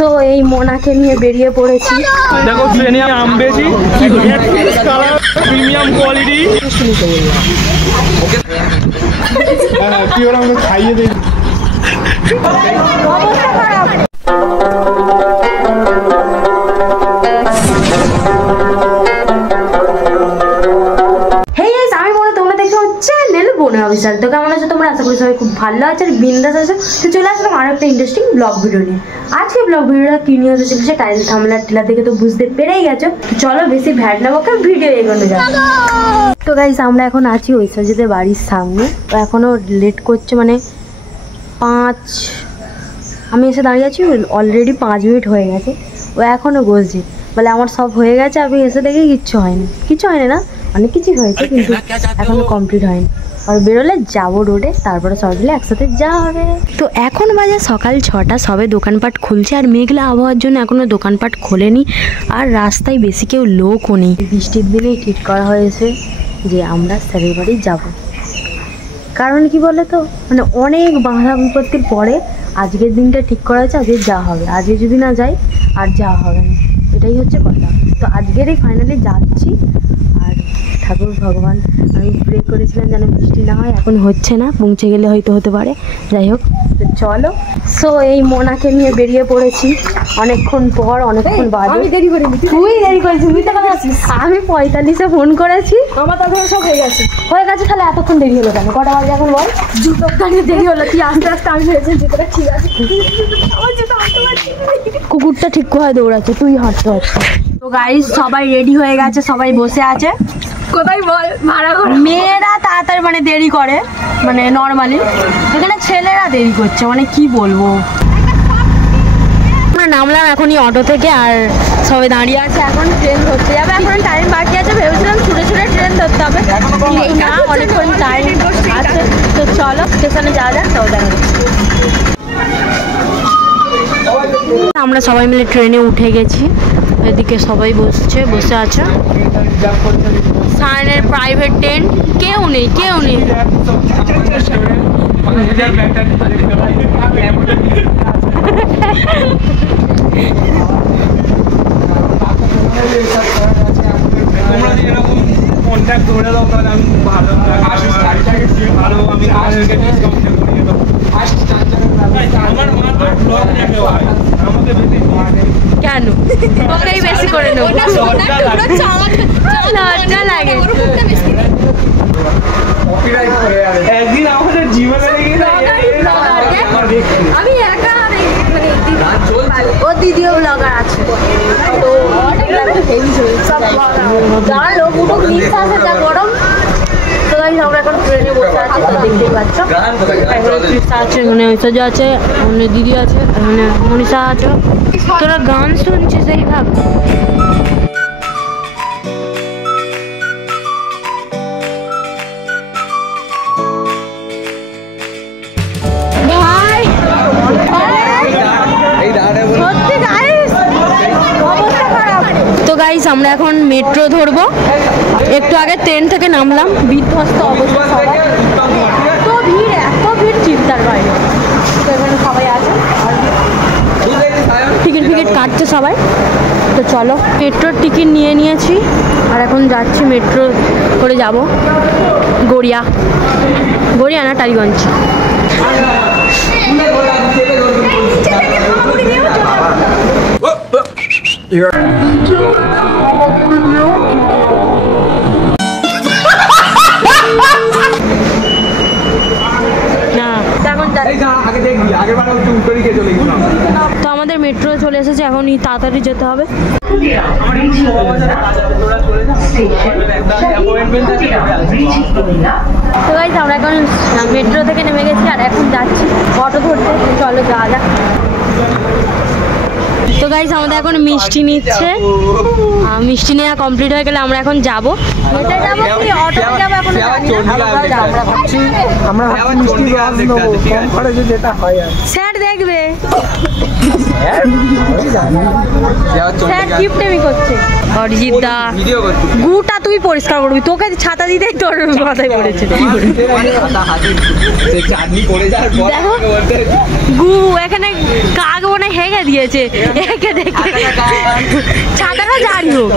So এই মোনাকে নিয়ে বেরিয়ে পড়েছি। দেখো ট্রেনে আম বেশি প্রিমিয়াম কোয়ালিটি কি ওরা আমাকে খাইয়ে দেয়। তো কেমন আছো তোমরা? আশা করি সবাই খুব ভালো আছে আর বিন্দাস আছে। তো চলে আসলাম আরো একটা ইন্টারেস্টিং ব্লগ ভিডিও নিয়ে। আজকে ব্লগ ভিডিওটা কি নিয়ে হতে চলেছে টাইটেল থাম্বনেল টিলা থেকে তো বুঝতে পেরেই গেছো। চলো বেশি ভ্যাট না বকে ভিডিও এগোনো যাক। তো গাইস আমরা এখন আছি ঐশ্বর্যদের বাড়ির সামনে। তো এখনো লেট করছে, মানে আমি এসে দাঁড়িয়ে আছি অলরেডি 5 মিনিট হয়ে গেছে। ও এখনো বসছে, বলে আমার সব হয়ে গেছে। আমি এসে দেখি কিচ্ছু হয়নি না, অনেক কিছুই হয়েছে কিন্তু এখনো কমপ্লিট হয়নি। আর বেরোলে যাবো রোডে, তারপরে সব মিলে একসাথে যাওয়া হবে। তো এখন বাজে সকাল 6টা, সবে দোকানপাট খুলছে আর মেঘলা আবহাওয়ার জন্য এখনো দোকানপাট খোলেনি আর রাস্তায় বেশি কেউ লোকও নেই। বৃষ্টির দিনেই ঠিক করা হয়েছে যে আমরা স্যারের বাড়ি যাবো। কারণ কি বলে তো, মানে অনেক বাধা বিপত্তির পরে আজকের দিনটা ঠিক করা হয়েছে, আজকে যা হবে। আজকে যদি না যাই আর যাওয়া হবে না, এটাই হচ্ছে কথা। তো আজকেরই ফাইনালি যাচ্ছি। আর ঠাকুর ভগবান, আমি প্রে করেছিলাম যেন বৃষ্টি না হয়, এখন হচ্ছে না, পৌঁছে গেলে হয়তো হতে পারে। যাই হোক, তো চলো। সো এই মোনাকে নিয়ে বেরিয়ে পড়েছি অনেকক্ষণ পর, অনেকক্ষণ বাদে। তুই দেরি করেছিস, আমি 45-এ ফোন করেছি, আমার তারপরে সব হয়ে গেছে। তাহলে এতক্ষণ দেরি হলো কেন? কটা বাজে এখন বল? জুতো কানে দেরি হলো, তুই আস্তে আস্তে আমি হয়েছে জুতোটা ঠিক আছে। কুকুরটা ঠিক করে দৌড়াচ্ছে, তুই হাঁটতে হচ্ছে। তো গাইস সবাই রেডি হয়ে গেছে, সবাই বসে আছে। কোথায় বল ভাড়া করে? মেয়েরা তাড়াতাড়ি মানে দেরি করে, মানে নর্মালি। এখানে ছেলেরা দেরি করছে, মানে কি বলবো। আমরা নামলাম এখনই অটো থেকে আর সবাই দাঁড়িয়ে আছে। এখন ট্রেন ধরতে যাবে, এখন টাইম বাকি আছে। ভেবেছিলাম ছুটে ট্রেন ধরতে হবে, কিন্তু না, অনেকক্ষণ টাইম আছে। তো চলো স্টেশনে যাওয়া যাক, তাও দেখা যাচ্ছে। আমরা সবাই মিলে ট্রেনে উঠে গেছি। এদিকে সবাই বসে আছে। সায়নের প্রাইভেট ট্রেন, কেউ নেই। কন্ট্যাক্ট করে দাও, তাহলে আমি ভালো আমার মা তো ব্লগ দেখে আমাকে কেন ওকেই বেশি করে নেবো, লজ্জা লাগে। একদিন আমাদের জীবনে আমি একা, ও দিদিও ব্লগার আছে। তো যারা লোক উঠুক নিঃশ্বাসে যা গরম। তো আমরা এখন ট্রেনে বসে আছি, তো দেখতেই পাচ্ছ। এখানে ঐশ্বর্য আছে, এখানে দিদি আছে, এখানে মনীষা আছে। তোরা গান শুনছিস এই ভাব। তো গাইস আমরা এখন মেট্রো ধরবো। একটু আগে ট্রেন থেকে নামলাম, বিধ্বস্ত অবস্থা সবাই। এত ভিড় চিন্তার বাইরে। তো এখানে সবাই আছে, টিকিট কাটছে সবাই। তো চলো, মেট্রোর টিকিট নিয়ে নিয়েছি আর এখন যাচ্ছি মেট্রো করে যাব গড়িয়া না টালিগঞ্জ। তো আমাদের মেট্রো চলে এসেছে, এখন তাড়াতাড়ি যেতে হবে। তো গাইস আমরা এখন মেট্রো থেকে নেমে গেছি আর এখন যাচ্ছি অটো ধরতে। চলো যাওয়া যাক। তো গাইস আমাদের এখন মিষ্টি নিচ্ছে, মিষ্টি নেওয়া কমপ্লিট হয়ে গেলে আমরা এখন যাবো। হেঁটে যাবো কি অটোতে যাবো এখন জানি না। স্যার দেখবে স্যার কিপটেমি করছে। অরিজিৎ দা গুটা তুই পরিষ্কার করবি, তোকে ছাতা দিতেই তোর মাথায় পড়েছে। দেখো গু এখানে কাক মনে হেগে দিয়েছে, একে দেখে ছাতাটা জারি হোক।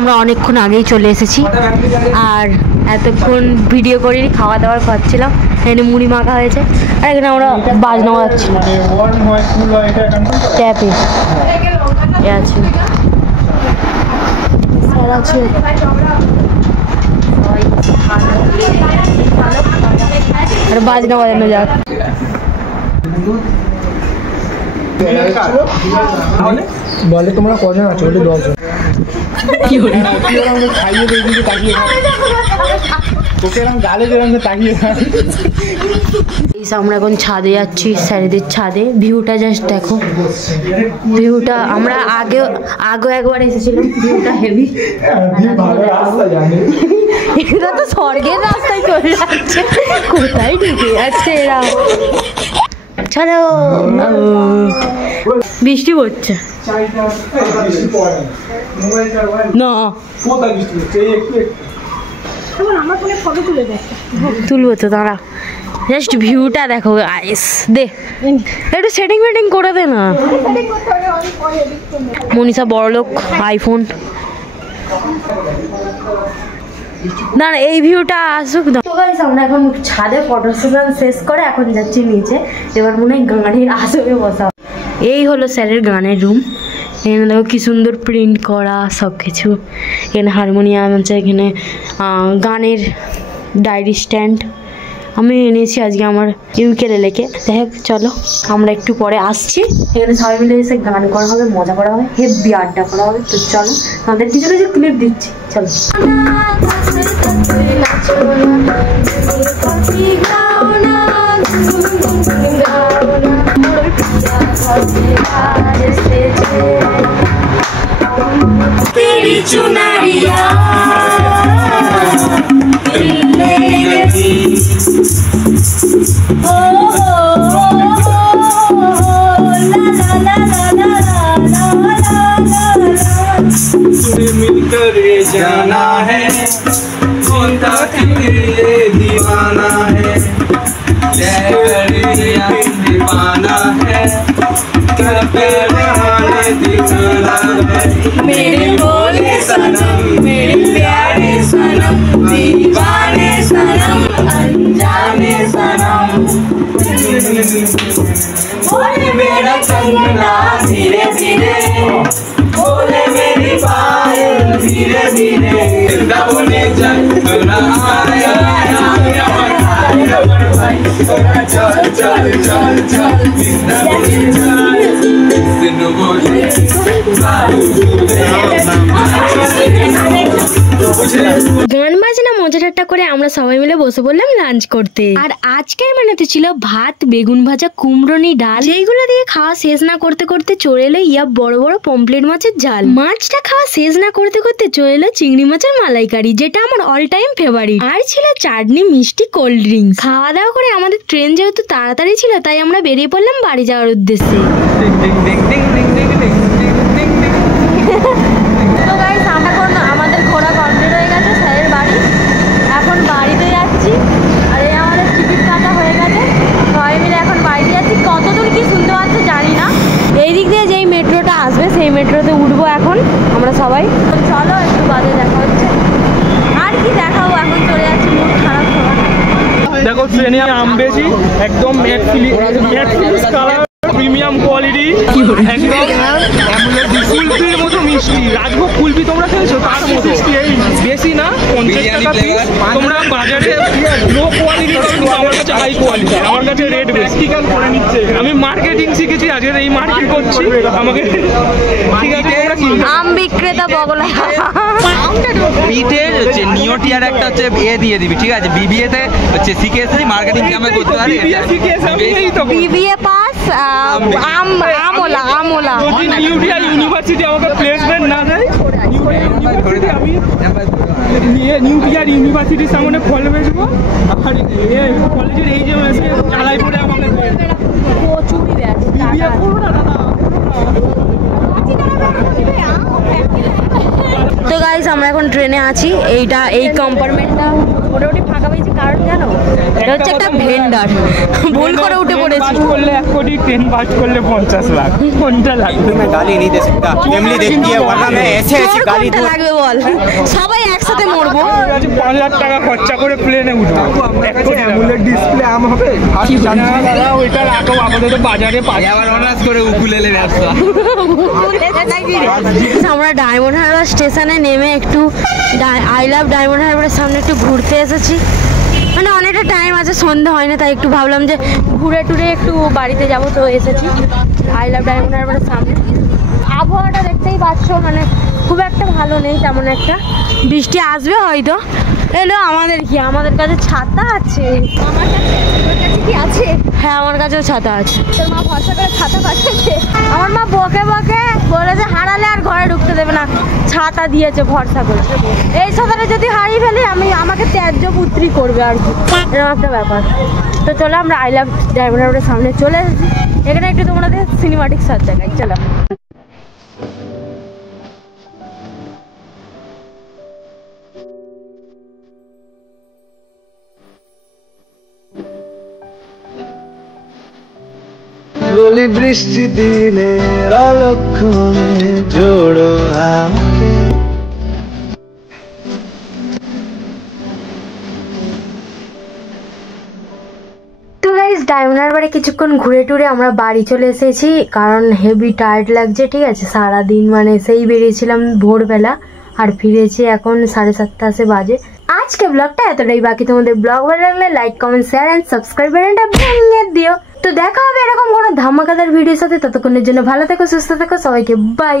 আমরা অনেকক্ষণ আগেই চলে এসেছি আর এতক্ষণ ভিডিও করিনি, খাওয়া দাওয়ার খাচ্ছিলাম। এখানে মুড়ি মাখা হয়েছে আর এখানে আমরা বাজনা বাজাচ্ছিলাম ট্যাপে। আছে স্যার আছে আর বাজনা বাজানো যাক। বলে তোমরা কজন আছো? বলে 10 জন। কি হলো? খাইয়ে দিয়ে দিতে তাকিয়ে তোকে এরকম গালে দিলাম যে তাকিয়ে। আমরা এখন ছাদে যাচ্ছি, স্যারেদের ছাদে। ভিউটা জাস্ট দেখো, ভিউটা আমরা আগে একবার এসেছিলাম, ভিউটা হেভি। এরা তো স্বর্গের রাস্তায় চলে যাচ্ছে, কোথায় ঢুকে যাচ্ছে এরা। চলো, বৃষ্টি পড়ছে না, তুলবো তো দাঁড়া। জাস্ট ভিউটা দেখো গাইস, দে একটু সেটিং ফেটিং করে দে না। মনীষা বড়লোক, আইফোন। না এই ভিউটা আসুক না। তো গাইস আমরা এখন ছাদে ফটো সেশন শেষ করে এখন যাচ্ছি নিচে। এবার মনে হয় গানের আসবে বসা। এই হলো স্যারের গানের রুম। এখানে দেখো কি সুন্দর প্রিন্ট করা সব কিছু। এখানে হারমোনিয়াম আছে, এখানে গানের ডায়েরি স্ট্যান্ড আমি এনেছি আজকে আমার ইউকেলেলেকে। যাই হোক চলো আমরা একটু পরে আসছি। এখানে সবাই মিলে এসে গান করা হবে, মজা করা হবে, হেভি আড্ডা করা হবে। তো চলো আমাদের কিছু কিছু ক্লিপ দিচ্ছি, চলো। तेरी चुनरिया ओ ला ला ला ला तुझे मिलकर जाना है, होता तेरे दीवाना है, दीवाना है, मेरे बोले सनम, मेरे प्यारे सनम, दीवाने सनम, अनजाने सनम, बोले मेरा कंगना धीरे धीरे, बोले मेरी पायल धीरे धीरे, बोले चल चल चल चल चल গান বাজনা মজা ঠাট্টা করে আমরা সবাই মিলে বসে পড়লাম লাঞ্চ করতে। আর আজকের মেনুতে ছিল ভাত, বেগুন ভাজা, কুমড়োনি ডাল, যেগুলো দিয়ে খাওয়া শেষ না করতে করতে চলে এলো ইয়া বড় বড় পমপ্লেট মাছের ঝাল। মাছটা খাওয়া শেষ না করতে করতে চলে এলো চিংড়ি মাছের মালাইকারি, যেটা আমার অল টাইম ফেভারিট। আর ছিল চাটনি, মিষ্টি, কোল্ড ড্রিঙ্কস। খাওয়া দাওয়া করে আমাদের ট্রেন যেহেতু তাড়াতাড়ি ছিল তাই আমরা বেরিয়ে পড়লাম বাড়ি যাওয়ার উদ্দেশ্যে। তো গাইস আমাদের ঘোরা কমপ্লিট হয়ে গেছে স্যারের বাড়ি। এখন বাড়িতে যাচ্ছি আর এই আমাদের টিকিট কাটা হয়ে গেছে। সবাই মিলে এখন বাড়িতে যাচ্ছি। কতদূর কি শুনতে পাচ্ছে জানি না। এই দিক দিয়ে যেই মেট্রোটা আসবে সেই মেট্রোতে উঠবো এখন আমরা সবাই। চলো একটু বাদে দেখা হচ্ছে। আর কি দেখাবো, এখন চলে যাচ্ছি, মুড খারাপ সবার। দেখো ট্রেনে আম বেশি একদম কালার, প্রিমিয়াম কোয়ালিটি, একদম কুলফির মতো মিষ্টি। রাজভোগ কুলফি তোমরা খেয়েছো? তার মতো বেশি না, 50 টাকা পিস। তোমরা বাজারে লো কোয়ালিটি, আমার কাছে হাই কোয়ালিটি, আমার কাছে রেট প্র্যাকটিক্যাল করে নিচ্ছে। আমি মার্কেটিং শিখেছি, আজকে এই মার্কেট করছি। আমাকে ঠিক আছে, তোমরা কি আম বিক্রেতা বগলা বিটের হচ্ছে নিওটিয়ার একটা হচ্ছে এ দিয়ে দিবি, ঠিক আছে? বিবিএ তে হচ্ছে সিকেএসসি মার্কেটিং কেমন করতে পারি। বিবিএ পাস আমোলা যদি নিউটিয়া ইউনিভার্সিটি আমাকে প্লেসমেন্ট না দেয়, নিউটিয়ার ইউনিভার্সিটির সামনে ফল বেচবো বিয়ে করবো না দাদা। তো গাইস আমরা এখন ট্রেনে আছি, এই কম্পার্টমেন্টটা মোটামুটি ফাঁকা পেয়েছি, কারণ জানো এটা হচ্ছে একটা ভেন্ডার, ভুল করে উঠে পড়েছি। বাস করলে 1 কোটি, ট্রেন বাস করলে 50 লাখ, কোনটা লাগবে? मैं गाली नहीं दे सकता, फैमिली देखती है वरना मैं ऐसे ऐसे गाली কোনটা লাগবে বল, সবাই একসাথে মরবো। 5 লাখ টাকা খরচা করে প্লেনে উঠবো, 1 কোটি অ্যামুলেট ডিসপ্লে আম হবে। দাদা ওইটা রাখো, আমাদের তো বাজারে আবার অনার্স করে উকুলেলে ব্যবসা। আমরা ডায়মন্ড হারবার স্টেশনে নেমে একটু আই লাভ ডায়মন্ড হারবারের সামনে একটু ঘুরতে এসেছি, মানে অনেকটা টাইম আছে, সন্ধ্যা হয় না, তাই একটু ভাবলাম যে ঘুরে টুরে একটু বাড়িতে যাব, তো এসেছি আই লাভ ডায়মন্ড হারবারের সামনে। আবহাওয়াটা দেখতেই পাচ্ছ, মানে খুব একটা ভালো নেই তেমন একটা, বৃষ্টি আসবে হয়তো। এলো আমাদের কাছে ছাতা আছে। কি আছে? হ্যাঁ আমার কাছেও ছাতা আছে। তোর মা ভরসা করে ছাতা পাঠিয়েছে? আমার মা বকে বকে বলেছে হারালে আর ঘরে ঢুকতে দেবে না, ছাতা দিয়েছে ভরসা করে। এই ছাতাটা যদি হারিয়ে ফেলি আমাকে ত্যায্য পুত্রী করবে আর কি, এরকম একটা ব্যাপার। তো চলো আমরা আই লাভ ডায়মন্ড হারবারের সামনে চলে এসেছি, এখানে একটু তোমাদের সিনেমাটিক সাথ দেখাই, চলো। বলি বৃষ্টি দিনের অলক্ষণে জোড়ো আমাকে। তো গাইস ডায়মন্ড হারবারে কিছুক্ষণ ঘুরে টুরে আমরা বাড়ি চলে এসেছি, কারণ হেভি টায়ার্ড লাগছে, ঠিক আছে। সারাদিন মানে সেই বেরিয়েছিলাম ভোরবেলা, আর ফিরেছি এখন 7:30 বাজে। আজকে ব্লগটা এতটাই, বাকি তোমাদের ব্লগ ভালো লাগলে like comment share and subscribe বাটনটা ভেঙে দিও। তো দেখা হবে এরকম কোনো ধামাকাদার ভিডিওর সাথে, ততক্ষণের জন্য ভালো থেকো, সুস্থ থেকো, সবাইকে বাই।